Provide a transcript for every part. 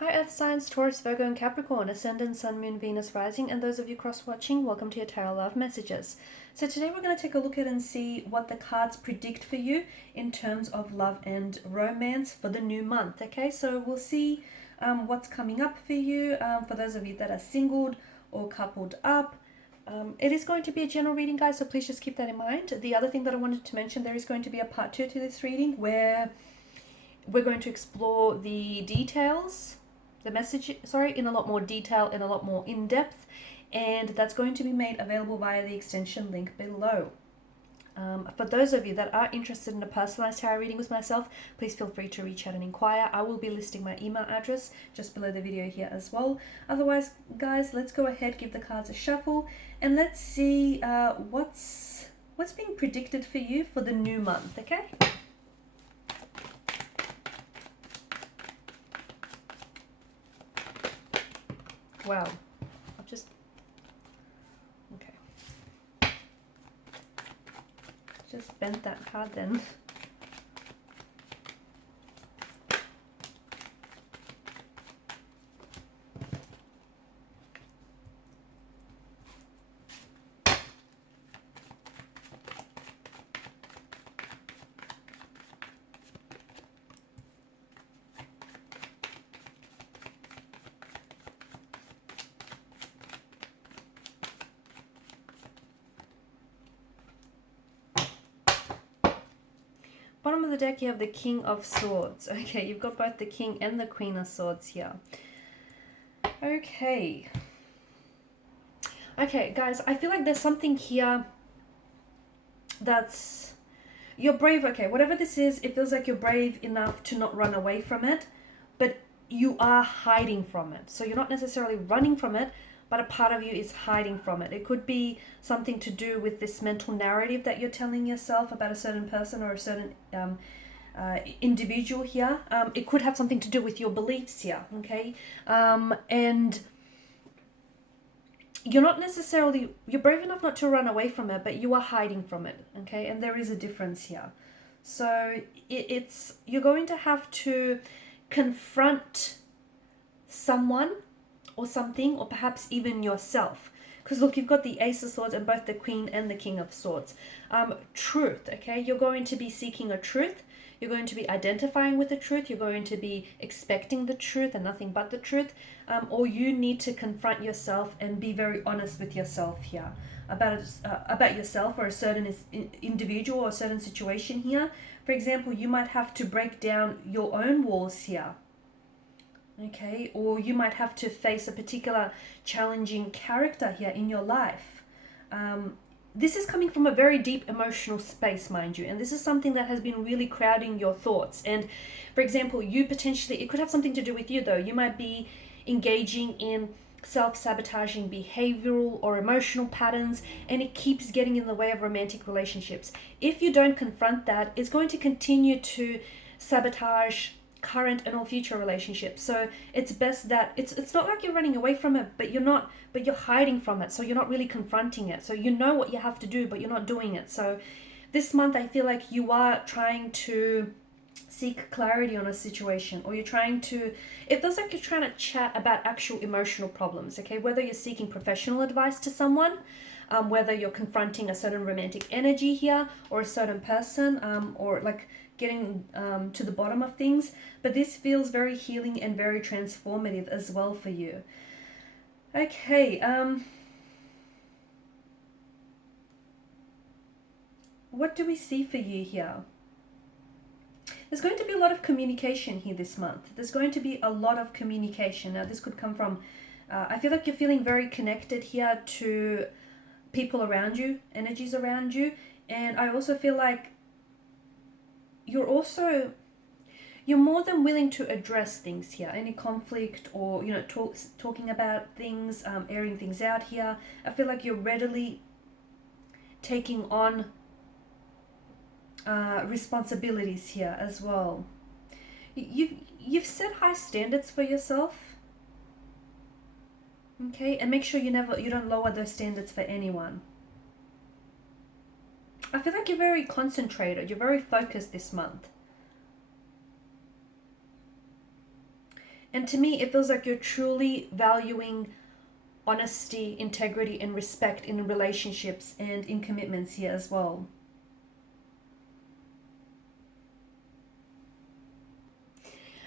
Hi Earth Signs, Taurus, Virgo and Capricorn, Ascendant, Sun, Moon, Venus, Rising, and those of you cross-watching, welcome to your Tarot Love Messages. So today we're going to take a look at and see what the cards predict for you in terms of love and romance for the new month, okay? So we'll see what's coming up for you, for those of you that are singled or coupled up. It is going to be a general reading, guys, so please just keep that in mind. The other thing that I wanted to mention, there is going to be a part 2 to this reading where we're going to explore the details, the message, in a lot more detail, in a lot more in-depth, and that's going to be made available via the extension link below. For those of you that are interested in a personalized tarot reading with myself, please feel free to reach out and inquire. I will be listing my email address just below the video here as well. Otherwise, guys, let's go ahead, give the cards a shuffle, and let's see what's being predicted for you for the new month, okay? Wow, I've just bent that card then. Bottom of the deck, you have the King of Swords. Okay, you've got both the King and the Queen of Swords here. Okay. Okay, guys, I feel like there's something here that's... You're brave, okay, whatever this is, it feels like you're brave enough to not run away from it, but you are hiding from it. So you're not necessarily running from it, but a part of you is hiding from it. It could be something to do with this mental narrative that you're telling yourself about a certain person or a certain individual here. It could have something to do with your beliefs here, okay? And you're not necessarily, you're brave enough not to run away from it, but you are hiding from it, okay? And there is a difference here. So you're going to have to confront someone or something, or perhaps even yourself. Because look, you've got the Ace of Swords and both the Queen and the King of Swords. Truth, okay? You're going to be seeking a truth. You're going to be identifying with the truth. You're going to be expecting the truth and nothing but the truth. Or you need to confront yourself and be very honest with yourself here about yourself or a certain individual or a certain situation here. For example, you might have to break down your own walls here. Okay, or you might have to face a particular challenging character here in your life. This is coming from a very deep emotional space, mind you, and this is something that has been really crowding your thoughts. And for example, you potentially, it could have something to do with you though. You might be engaging in self-sabotaging behavioral or emotional patterns, and it keeps getting in the way of romantic relationships. If you don't confront that, it's going to continue to sabotage current and all future relationships. So it's best that it's not like you're running away from it, but you're hiding from it. So you're not really confronting it. So you know what you have to do, but you're not doing it. So this month I feel like you are trying to seek clarity on a situation, or it feels like you're trying to chat about actual emotional problems, okay? Whether you're seeking professional advice to someone, whether you're confronting a certain romantic energy here or a certain person, or like getting to the bottom of things. But this feels very healing and very transformative as well for you. Okay, what do we see for you here? There's going to be a lot of communication here this month. There's going to be a lot of communication. Now this could come from, I feel like you're feeling very connected here to people around you, energies around you. And I also feel like you're more than willing to address things here, any conflict, or talking about things, airing things out here. I feel like you're readily taking on responsibilities here as well. You've set high standards for yourself, okay, and make sure you don't lower those standards for anyone. I feel like you're very concentrated, you're very focused this month. And to me, it feels like you're truly valuing honesty, integrity, and respect in relationships and in commitments here as well.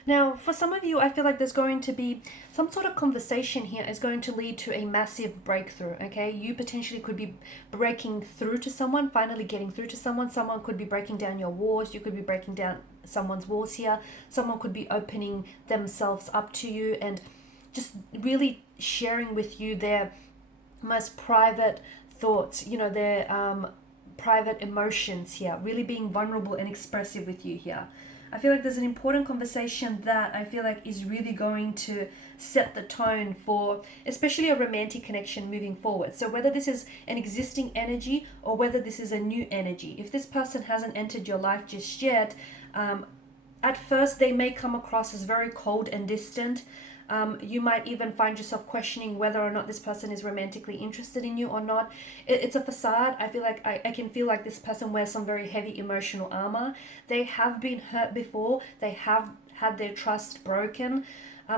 Now, for some of you, I feel like there's going to be some sort of conversation here is going to lead to a massive breakthrough, okay? You potentially could be breaking through to someone, finally getting through to someone. Someone could be breaking down your walls. You could be breaking down someone's walls here. Someone could be opening themselves up to you and just really sharing with you their most private thoughts, their private emotions here, really being vulnerable and expressive with you here. I feel like there's an important conversation that I feel like is really going to set the tone for especially a romantic connection moving forward. So whether this is an existing energy or whether this is a new energy, if this person hasn't entered your life just yet, at first they may come across as very cold and distant. You might even find yourself questioning whether or not this person is romantically interested in you or not. It's a facade. I feel like I can feel like this person wears some very heavy emotional armor. They have been hurt before. They have had their trust broken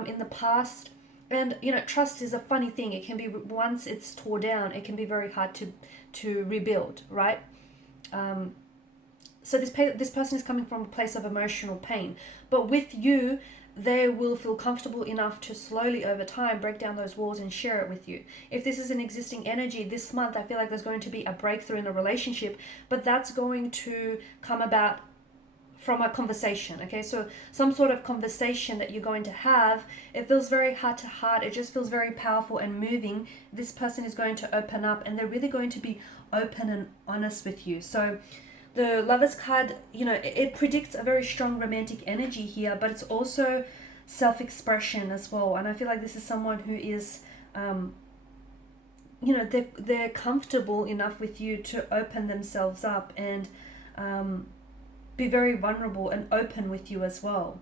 in the past. And, trust is a funny thing. It can be, once it's tore down, it can be very hard to rebuild, right? So this person is coming from a place of emotional pain. But with you, they will feel comfortable enough to slowly over time break down those walls and share it with you. If this is an existing energy this month, I feel like there's going to be a breakthrough in a relationship, but that's going to come about from a conversation, okay? So some sort of conversation that you're going to have, it feels very heart to heart. It just feels very powerful and moving. This person is going to open up and they're really going to be open and honest with you. So the Lovers card, it predicts a very strong romantic energy here, but it's also self-expression as well. And I feel like this is someone who is, they're comfortable enough with you to open themselves up and be very vulnerable and open with you as well.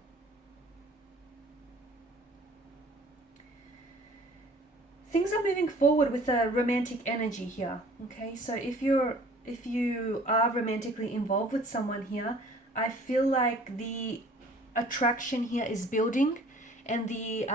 Things are moving forward with a romantic energy here, okay? So if you are romantically involved with someone here, I feel like the attraction here is building, and the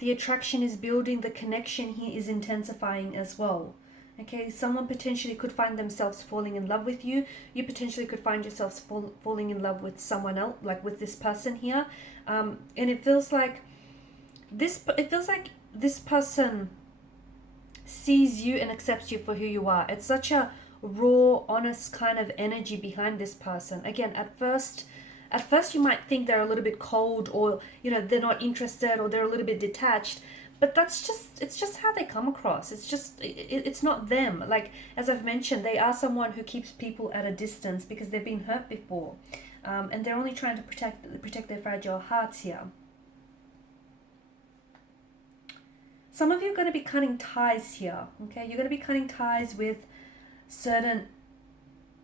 attraction is building, the connection here is intensifying as well. Okay, someone potentially could find themselves falling in love with you. You potentially could find yourselves falling in love with someone else, like with this person here. And it feels like this person sees you and accepts you for who you are. It's such a raw, honest kind of energy behind this person. Again, at first you might think they're a little bit cold, or they're not interested, or they're a little bit detached, but it's just how they come across. It's not them. Like, as I've mentioned, they are someone who keeps people at a distance because they've been hurt before, and they're only trying to protect their fragile hearts here. Some of you are going to be cutting ties here, okay? You're going to be cutting ties with certain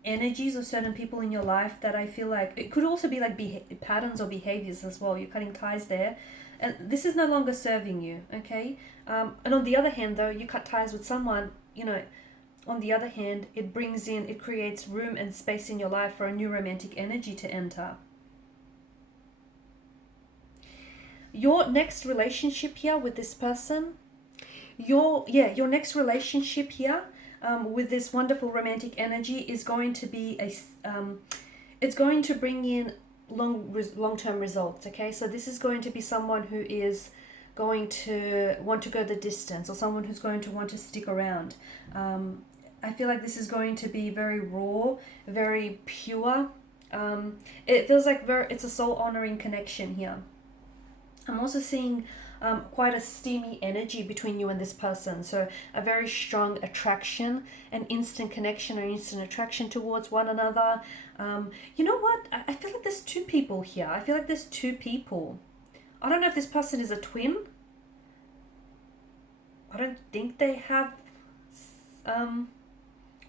energies or certain people in your life that I feel like, it could also be like patterns or behaviors as well. You're cutting ties there. And this is no longer serving you, okay? And on the other hand, though, you cut ties with someone, on the other hand, it creates room and space in your life for a new romantic energy to enter. Your next relationship here with this person, your next relationship here with this wonderful romantic energy is going to be it's going to bring in long-term results, okay? So this is going to be someone who is going to want to go the distance, or someone who's going to want to stick around. I feel like this is going to be very raw, very pure. It feels like it's a soul-honoring connection here. I'm also seeing quite a steamy energy between you and this person. So a very strong attraction, an instant connection or instant attraction towards one another. You know what? I feel like there's two people here. I feel like there's two people. I don't know if this person is a twin. I don't think they have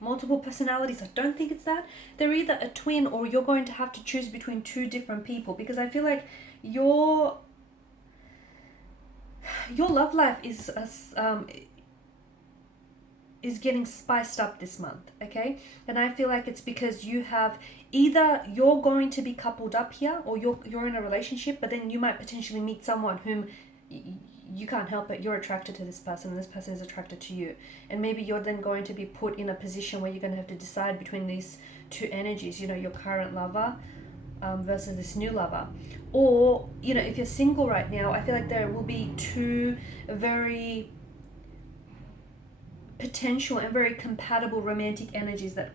multiple personalities. I don't think it's that. They're either a twin, or you're going to have to choose between two different people, because I feel like your love life is is getting spiced up this month, okay? And I feel like it's because you have either you're going to be coupled up here, or you're in a relationship, but then you might potentially meet someone whom you can't help it. You're attracted to this person, and this person is attracted to you. And maybe you're then going to be put in a position where you're going to have to decide between these two energies, you know, your current lover versus this new lover. Or, you know, if you're single right now, I feel like there will be two very potential and very compatible romantic energies that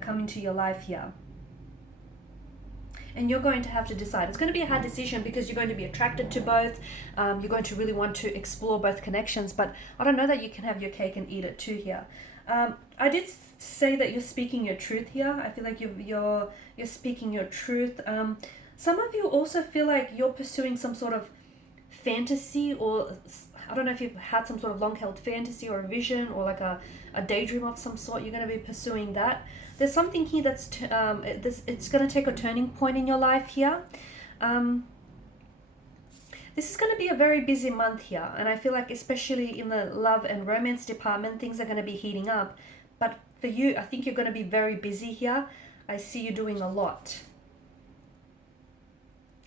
come into your life here. And you're going to have to decide. It's going to be a hard decision because you're going to be attracted to both. You're going to really want to explore both connections, but I don't know that you can have your cake and eat it too here. I did say that you're speaking your truth here. I feel like you're speaking your truth. Some of you also feel like you're pursuing some sort of fantasy, or I don't know if you've had some sort of long-held fantasy or a vision or like a daydream of some sort. You're going to be pursuing that. There's something here that's it's going to take a turning point in your life here. This is going to be a very busy month here, and I feel like especially in the love and romance department, things are going to be heating up. But for you, I think you're going to be very busy here. I see you doing a lot.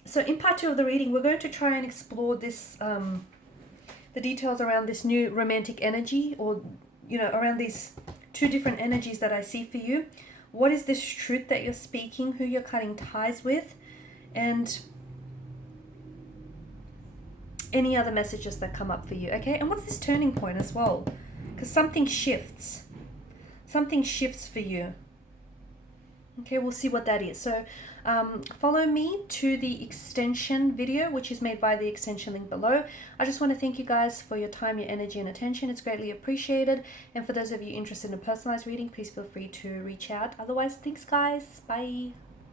So in part 2 of the reading, we're going to try and explore this, the details around this new romantic energy, or, you know, around these two different energies that I see for you. What is this truth that you're speaking, who you're cutting ties with, and any other messages that come up for you, okay? And what's this turning point as well? Because something shifts. Something shifts for you. Okay, we'll see what that is. So follow me to the extension video, which is made by the extension link below. I just want to thank you guys for your time, your energy, and attention. It's greatly appreciated. And for those of you interested in a personalized reading, please feel free to reach out. Otherwise, thanks guys. Bye.